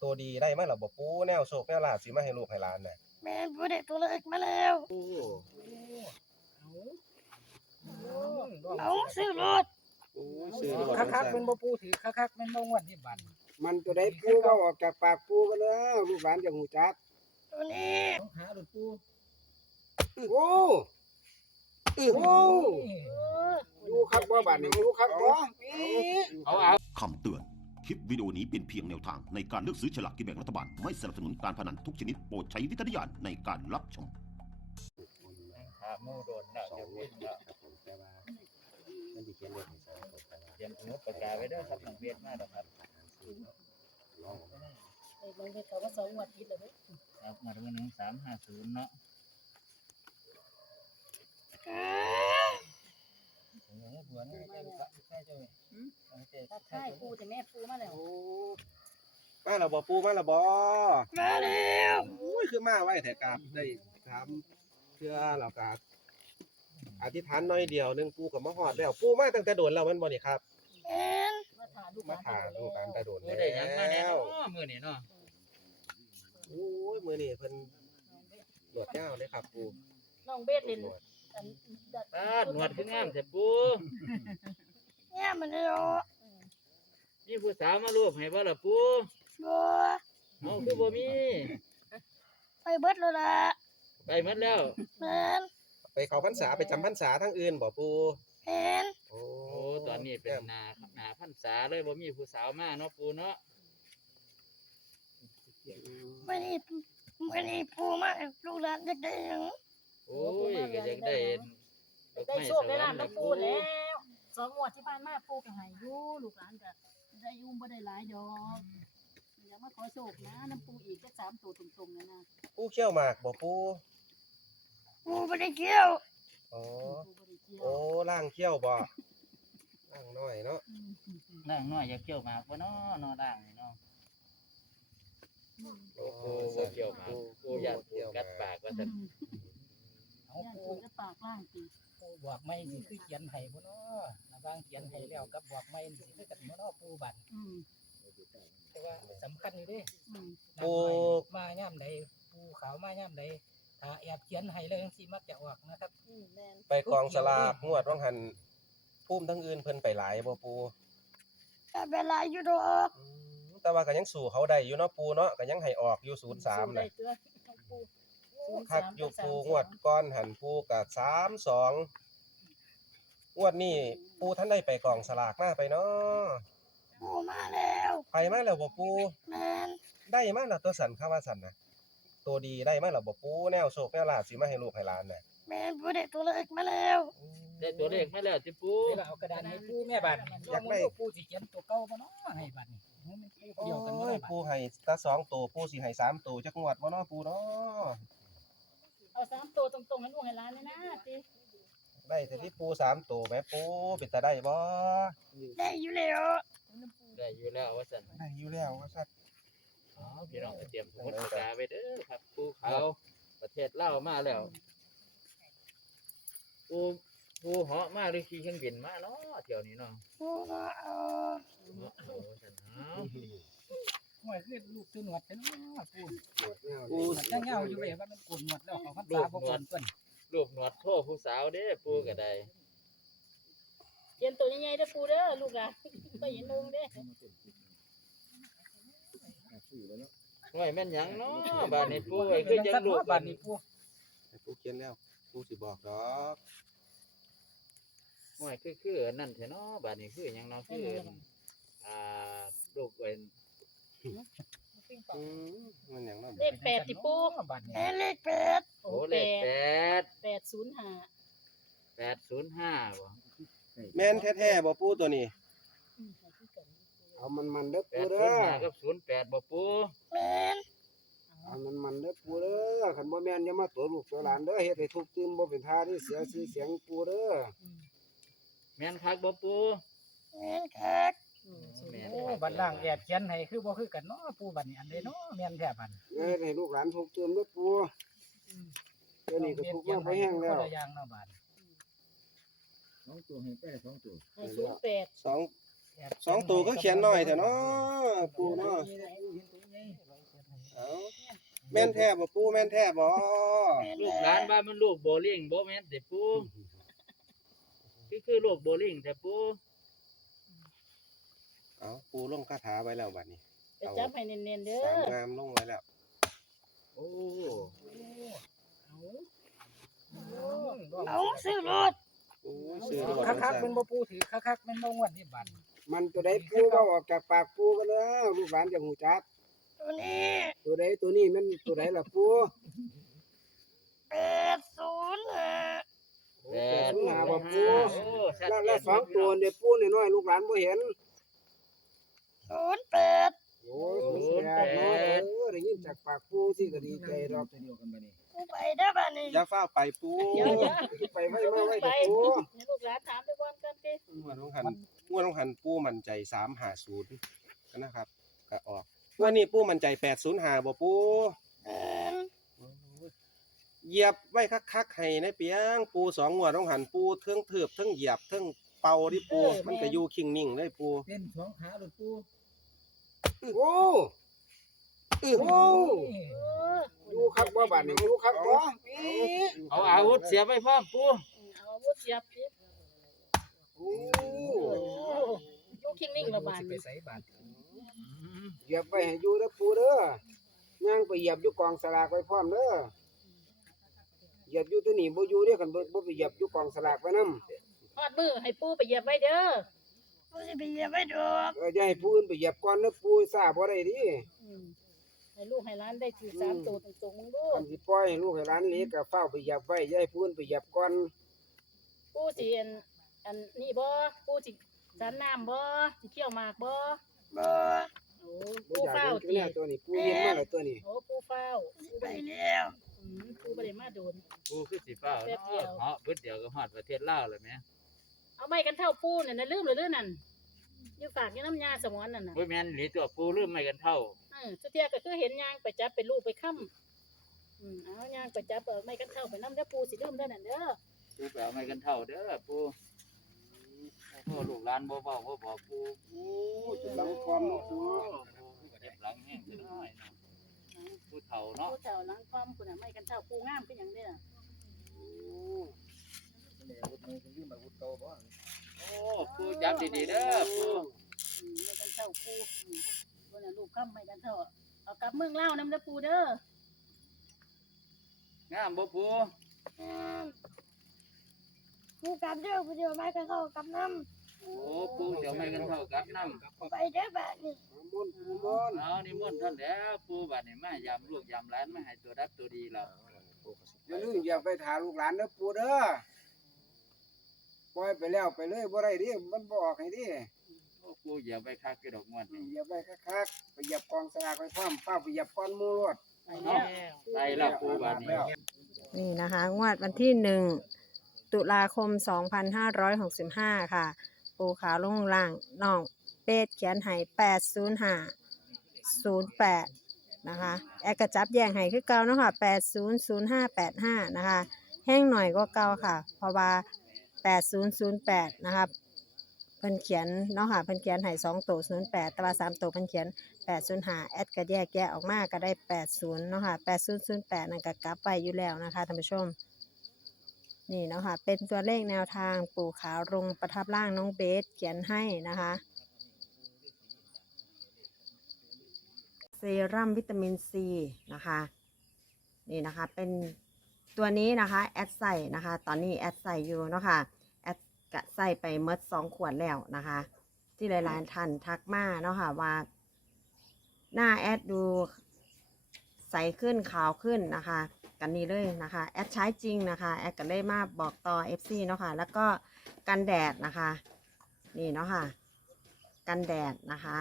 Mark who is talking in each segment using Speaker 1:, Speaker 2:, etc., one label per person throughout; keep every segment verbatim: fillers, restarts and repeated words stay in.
Speaker 1: ตัวดีได้มาแล้วบ่ปูแนวโชคแนวลาภสิมาให้ลูกให้หลานน่ะ
Speaker 2: แม่นบ่ได้ตัวเลขมาแล้ว
Speaker 1: โอ้
Speaker 2: เอาซื้อรถ
Speaker 1: โอ้ซื้อรถ
Speaker 3: คักๆเป็นบ่ปูถือคักๆเป็นบ่งวดนี่บัด
Speaker 4: มันตัวใดปูเว้าออกจากปากปูก็แล้วลูกหลานจะฮู้จัก
Speaker 2: ตัวนี้
Speaker 3: หาดูปู
Speaker 4: โอ้โอ้ดูคักบ่บัดนี้ดูคักบ่
Speaker 5: เอาเอาคำเตือนคลิปวิดีโอนี้เป็นเพียงแนวทางในการเลือกซื้อฉลากกินแบ่งรัฐบาลไม่สนับสนุนการพนันทุกชนิดโปรดใช้วิจารณญาณในการรับชม
Speaker 3: ขาโมโดนน่ะเดี๋ยวเป็นน่ะ
Speaker 4: แต่ว่ามันสิเขียนเลขให้สองตัวแต่ว่า
Speaker 3: เตรียมสมุดปากกาไว้เด้อครับทางเวียดมาดอกครับ
Speaker 4: ลอง
Speaker 2: ไอ้บางทีเขาก็สองงวดติดแล้วเด้อ
Speaker 3: ครับมาดูหนึ่งสามห้าศูนย์เนาะบัวนี่แค่แค่เจ้า
Speaker 2: ตัดท้ายปูแต่แม่ปูมาแล้ว
Speaker 1: โอ้มาแล้วบ่ปูมาแล้วบ่
Speaker 2: มาแล้ว
Speaker 1: โอ้ยคือมาไว้แท้กราบได้ถามเพื่อเราก็อธิษฐานน้อยเดียวนึงปูก็มาฮอดแล้วปูมาตั้งแต่โดนแล้วมันบ่นี่ครับ
Speaker 2: แม่นมาถาลูก
Speaker 1: มาถาลูกหลานแต่โดน
Speaker 3: โอ้
Speaker 1: แล้ว
Speaker 3: ได้หยังมาแน่เนาะมื้อนี้เนาะ
Speaker 1: โอ้ยมื้อนี้เพิ่นหนวดยาวเลยครับปู
Speaker 2: น้องเบสเล่นอันดัด
Speaker 3: ตาหนวดคืองามแท้ปู
Speaker 2: เนี่ยมันเลยอ่ะ
Speaker 3: มีผู้สาวมารูปให้บ่ล่ะปู
Speaker 2: บ่
Speaker 3: เฮาคือบ่มี
Speaker 2: ไปเบิดแล้วล่ะ
Speaker 3: ไปหมดแล้ว
Speaker 2: แม่น
Speaker 1: ไปเข้าพรรษาไปจำพรรษาทั้งอื่นบ่ปู
Speaker 2: แม่น
Speaker 1: โอ้
Speaker 3: โอ้ตอนนี้เป็นหน้าหน้าพรรษาเลยบ่มีผู้สาวมาเนาะปูเนาะ
Speaker 2: มื้อนี้มื้อนี้ปูมาลูกหลานอยากได้หยัง
Speaker 3: โอ้ยก็อยากได้
Speaker 2: ได้โชคได้ลาภน้ำปูแล้วสองงวดที่ผ่านมาปูก็ให้อยู่ลูกหลานก็ได้อยู่บ่ได้หลายดอกอยากมาขอโชคนะน้ำปูอีกจักสามตัวตรงๆเลยนะ
Speaker 1: ปูเขี้ยวหมากบ่ปู
Speaker 2: ปูบ่ได้เกี่ยว
Speaker 1: อ๋อโอ้ล่างเขี้ยวบ่ล่างน้อยเนาะ
Speaker 3: ล่างน้อยอยากเกี่ยวหมากบ่เนาะเนาะล่างนี่เนาะโอ้โหบ่เกี่ยวหมากปูอยากกัดปากว่าซั่น
Speaker 2: เอาปูกัดปากล่างติ
Speaker 3: ปูบอกไม่สิคือเขียนให้บ่เนาะระหว่างเขียนให้แล้วกับบอกไม่สิคือกันบ่เนาะปูบัดอืมแต่ว่าสำคัญอยู่เด้อืมปูมายามใดปูขาวมายามใดถ้าแอบเขียนให้แล้วจังซี่มักจะออกนะครับ
Speaker 2: อืมแม่น
Speaker 1: ไปกองสลากงวดว่างหันภูมิทั้งอื่นเพิ่นไปหลายบ่ปู
Speaker 2: ก็ไปหลายอยู่ดอก
Speaker 1: แต่ว่าก็ยังสู้เขาได้อยู่เนาะปูเนาะก็ยังให้ออกอยู่ศูนย์สามน่ะคักอยู่ปูงวดก้อนหันปูก็สามสองงวดนี้ปูท่านได้ไปกองสลากมาไปเนาะ
Speaker 2: ปูมาแล้ว
Speaker 1: ไปมาแล้วบ่ปู
Speaker 2: แม่น
Speaker 1: ได้มาแล้วตัวสั่นคำว่าสั่นน่ะตัวดีได้มาแล้วบ่ปูแนวโชคแนวลาภสิมาให้ลูกให้หลานน่ะ
Speaker 2: แม่นบ่ได้ตัวเลขมาแล้ว
Speaker 3: ได้ตัวเลขมาแล้วติปูเอากระดานให้ปูแม่บัดอยากได้ปูสิเขียนตัวเก่าบ่เนาะให้บัดนี่มันปูเดียวกันบ่ได้
Speaker 1: ปูให้ตาสองตัวปูสิให้สามตัวจักงวดบ่เนาะปูเนาะ
Speaker 2: เอาสามตัวตรงๆให้ลูกให้หลานเลยนะติ
Speaker 1: ได้แต่ที่ปูสามตัวแม่ปูเป็นตาได้บ่
Speaker 2: ได้อยู่แล้ว
Speaker 3: ได้อยู่แล้วว่าซั่น
Speaker 1: ได้อยู่แล้วว่าซั่น
Speaker 3: อ๋อพี่น้องเตรียมสมุดปากกาไว้เด้อครับปูเขาประเทศลาวมาแล้วปูปูเหาะมาหรือขี่เครื่องบินมาเนาะเที่ยวนี้เนาะ
Speaker 2: ปูเหาะเอา
Speaker 3: โอ้ซั่นเนาะหวยคือลูกตัวหนวดเนาะปูปูจังเงาอยู่เว้ยว่ามันกดหนวดแล้วเขาพันตาบ่กดเพิ่นรูปหนวดโทผู้สาวเด้ปูก็ได้
Speaker 2: เขียนตัวใหญ่ๆเด้อปูเด้อลูกอ่ะบ่เห็นลงเด้
Speaker 3: หวยแม่นหยังเนาะบ้านนี้ปูไอ้คือจังลูกบ้านนี้ปู
Speaker 1: ปูเขียนแล้วปูสิบอกดอก
Speaker 3: หวยคือคือนั่นแท้เนาะบ้านนี้คือหยังเนาะคืออ่าลูกเว้น
Speaker 1: อืมมันหยังเนาะ
Speaker 2: เลขแปดติปูเอ้เลขแปด
Speaker 3: โอ้เลขแปด
Speaker 2: แปดศูนย์ห้า
Speaker 3: แปดศูนย์ห้าบ่
Speaker 1: แม่นแท้ๆบ่ปูตัวนี้
Speaker 4: เอามันมันเด้อปูเด้อ
Speaker 3: แปดศูนย์ห้ากับศูนย์แปดบ่ปู
Speaker 2: แม่น
Speaker 4: เอามันมันเด้อปูเด้อคันบ่แม่นอย่ามาตัวลูกตัวหลานเด้อเฮ็ดให้ทุกข์ตื่นบ่เป็นท่าที่เสียชื่อเสียงปูเด้อ
Speaker 3: แม่นคักบ่ปู
Speaker 2: แม่นคัก
Speaker 3: โอ้บัดล่างแอบเขียนให้คือบ่คือกันเนาะปูบัดนี้อันใดเนาะแม่นแท้บัด
Speaker 4: เฮ็ดให้ลูกหลานทุกข์ตื่นเด้อปูเดี๋ยวนี้ก็ทุกข์มาพอแห้งแล้ว
Speaker 3: คนละอย่างเนาะบัดสองตัวให้แปดสองตัว
Speaker 2: ให้ศูนย์แปด
Speaker 1: สอง สองตัวก็เขียนหน่อยเถอะเนาะปูเนาะเอาแม่นแท้บ่ปูแม่นแท้บ่
Speaker 6: ลูกหลานบ้านมันลูกโบลิ่งบ่แม่นแต่ปูคือคือลูกโบลิ่งแต่ปู
Speaker 1: เอาปูลงคาถาไว้แล้วบัดนี้
Speaker 2: ไปจับให้เน้นๆเด้อ
Speaker 1: สามงามลงไว้แล้ว
Speaker 6: โอ้
Speaker 2: เอาซื้อรถ
Speaker 1: โอ้ยซื้อรถ
Speaker 3: คักๆเป็นบ่ปูถือคักๆเป็นบ่งวดที่บัด
Speaker 4: มันตัวใดปูเว้าออกจากปากปูก็แล้วลูกหลานจะหูจัก
Speaker 2: ตัวนี้
Speaker 4: ตัวใดตัวนี้มันตัวใดล่ะปู
Speaker 2: แปดศูนย์ห้า
Speaker 6: แปด
Speaker 4: ศูนย์ห้าบ่ปู
Speaker 6: โอ้ชัด
Speaker 4: แล้ว
Speaker 6: เจ
Speaker 4: แล้ว
Speaker 6: น
Speaker 4: สองตัวเนี่ยปูน้อยๆลูกหลานบ่เห็น
Speaker 2: ศูนย์แปด
Speaker 4: โอ้ยศูนย์แปดเนาะเออได้ยินจากปากปูสิก็ดีใจดอก
Speaker 2: กูไปได้บ้านนี้
Speaker 1: อย่าฟ้าวไปปู
Speaker 2: เดี๋ยวเดี๋ยว
Speaker 4: ไปไว้มาไว้
Speaker 2: ไป
Speaker 4: เด้อปู
Speaker 2: ให้ลูกหลานถามไปก่อนกันสิ
Speaker 1: งวดลงหันงวดลงหันปูมั่นใจสามห้าศูนย์นะครับก็ออกงวันนี้ปูมั่นใจแปดศูนย์ห้าบ่ปู
Speaker 2: เอิ่ม
Speaker 1: เหยียบไว้คักๆให้ในเปียงปูสองงวดลงหันปูเทิงเถือบเทิงเหยียบเทิงเป่าดิปูมันก็อยู่คิงนิ่งเลยปู
Speaker 3: เป็นสองขาหรือปู
Speaker 4: โอ้โอ้
Speaker 2: เออ
Speaker 4: ดูคักบ่บาดนี้ดูคักบ่อี
Speaker 6: เอาอาวุธเสียบไว้พร้อมปู
Speaker 2: เอาอาวุธเสียบสิ
Speaker 4: โอ้
Speaker 2: อยู่คิงนิ่งละบาด
Speaker 3: สิไป
Speaker 2: นี้
Speaker 3: ใส่บาด
Speaker 4: เหยียบไว้ให้อยู่เด้อปูเด้อย่างไปเหยียบอยู่กองสลากไว้พร้อมเด้อเหยียบอยู่ตัวนี้บ่อยู่เด้อคันบ่บ่ไปเหยียบอยู่กองสลากไว้นำ
Speaker 2: ฮอดมือให้ปูไปเหยียบไว้เด้อปูสิไปเหยียบไว้ดอก
Speaker 4: เอออย่าให้ผู้อื่นไปเหยียบก่อนเด้อปูซ่าบ่ได้ดิ
Speaker 2: อืมให้ลูกให้หลานได้ถือสามตัวตรงๆมึงดู
Speaker 4: คันสิปล่อยให้ลูกให้หลานเล็กก็เฝ้าไปเหยียบไว้อย่าให้ผู้อื่นไปเหยียบก่อน
Speaker 2: ปูสิอันอันนี่บ่ปูสิสันน้ำบ่สิเคี่ยวหมากบ่บ่โอ้
Speaker 4: บ่
Speaker 2: ปู
Speaker 4: อยาก
Speaker 2: เฝ้า
Speaker 4: เห็น
Speaker 2: ติ
Speaker 4: แน่ตัวนี้ปูเห็นมาแล้วตัวนี้
Speaker 2: โอ้ปูเฝ้าไปแล้วอืมปูบ่ได้มาโดน
Speaker 6: ปูคือสิเฝ้า
Speaker 2: แป๊บเดียว
Speaker 6: เนาะเหาะบึดเดียวก็ฮอดประเทศลาวเลยแม่
Speaker 2: เอาไม้กันเท่าปูนั่นน่ะลืมหรือลืมนั่นอยู่ฝากอยู่น้ำยาสมอนนั่นน่ะ
Speaker 6: บ่แม่นหลีตัวปูลืมไม่กันเท่า
Speaker 2: เออสุดเที่ยก็คือเห็นยางไปจับไปลูบไปค้ำอืมเอายางไปจับเอาไม้กันเท่าไปนำเด้อปูสิลืมเด้อนั่นเด้อ
Speaker 6: ปูไปเอาไม่กันเท่าเด้อปูโอ้ลูกหลานบ่เว้าบ่บอกปู
Speaker 4: โอ้จุดหลังความเนาะปู
Speaker 6: เจ็บหลังแห้งจังน้อยเนาะผู้เฒ่าเนาะ
Speaker 2: ปูเท่าหลังความคุณน่ะไม้กันเท่าปูงามคือหยังเด้อ
Speaker 6: โอ้ปูจับดีๆเด้อปู
Speaker 2: อืมไม้กันเท่าปูอืมตัวน่ะลูกค้ำไม้กันเท่าเอากลับเมืองเล่าวนำเด้อปูเด้อง
Speaker 6: ามบ่ปู
Speaker 7: กูกลับเด้อกูเดี๋ยวไปกันเข้ากับน้
Speaker 6: โอ้ปูเดี๋ยวไม่กันเท่ากับน้ำ
Speaker 7: ำไปเด้อแบบนี้
Speaker 4: มนต์ปูมนต์
Speaker 6: เอานี่ม่วนท่านแล้วปูบัดนี้มายามลูกยามหลานมาให้ตัวดับตัวดีเรา
Speaker 4: อย่าลืมอย่าไปถาลูกหลานเด้อปูเด้อปล่อยไปแล้วไปเลยบ่ได้ดิมันบ่ออกให้ดิ
Speaker 6: โอ้ปูเหยียบไปคักกระดอกม่วนนี่
Speaker 4: เหยียบไว้คักๆไปเหยียบกองสลากไว้พร้อมเฝ้าไปเหยียบก้อนหมูรวด
Speaker 2: ไปแล้ว
Speaker 6: ไปแล้วปูบัดนี้
Speaker 8: นี่นะคะ งวดวันที่หนึ่งตุลาคมสองพันห้าร้อยหกสิบห้าค่ะ ปูขาวลงล่างน้องเป็ดเขียนให้แปดศูนย์ห้าศูนย์แปดนะคะ แอกระจับแยงให้คือเก่าเนาะค่ะแปดศูนย์ศูนย์ห้าแปดห้านะคะ แห้งหน่อยก็เก่าค่ะ เพราะว่าแปดศูนย์ศูนย์แปดนะคะเพิ่นเขียนเนาะค่ะเพิ่นเขียนให้สองตัวศูนย์แปดแต่ว่าสามตัวเพิ่นเขียนแปดศูนย์ห้าแอดก็แยกแยะออกมาก็ได้แปดศูนย์เนาะค่ะแปดศูนย์ศูนย์แปดนั่นก็กลับไปอยู่แล้วนะคะท่านผู้ชม นี่เนาะค่ะเป็นตัวเลขแนวทางปู่ขาวลงประทับร่างน้องเบสเขียนให้นะคะเซรั่มวิตามินซีนะคะนี่นะคะเป็นตัวนี้นะคะแอดใส่นะคะตอนนี้แอดใส่อยู่เนาะค่ะแอดกะใส่ไปเมดสองขวดแล้วนะคะ ที่หลายๆท่านทักมาเนาะค่ะว่าหน้าแอดดูใสขึ้นขาวขึ้นนะคะกันนี้เลยนะคะแอดใช้จริงนะคะแอดก็เลยมาบอกต่อ เอฟ ซี เนาะค่ะแล้วก็กันแดดนะคะนี่เนาะค่ะกันแดดนะคะ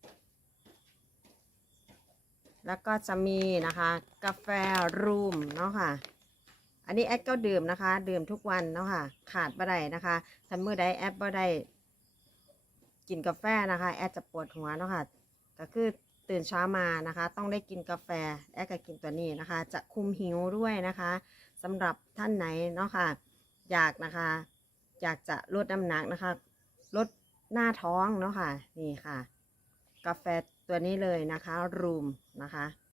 Speaker 8: แล้วก็จะมีนะคะกาแฟรูมเนาะค่ะอันนี้แอดก็ดื่มนะคะดื่มทุกวันเนาะค่ะขาดบ่ได้นะคะถ้ามื้อใดแอดบ่ได้กินกาแฟนะคะแอดจะปวดหัวเนาะค่ะก็คือตื่นเช้ามานะคะต้องได้กินกาแฟแอดก็กินตัวนี้นะคะจะคุมหิวด้วยนะคะสำหรับท่านไหนเนาะค่ะอยากนะคะอยากจะลดน้ำหนักนะคะลดหน้าท้องเนาะค่ะนี่ค่ะกาแฟตัวนี้เลยนะคะรูมนะคะ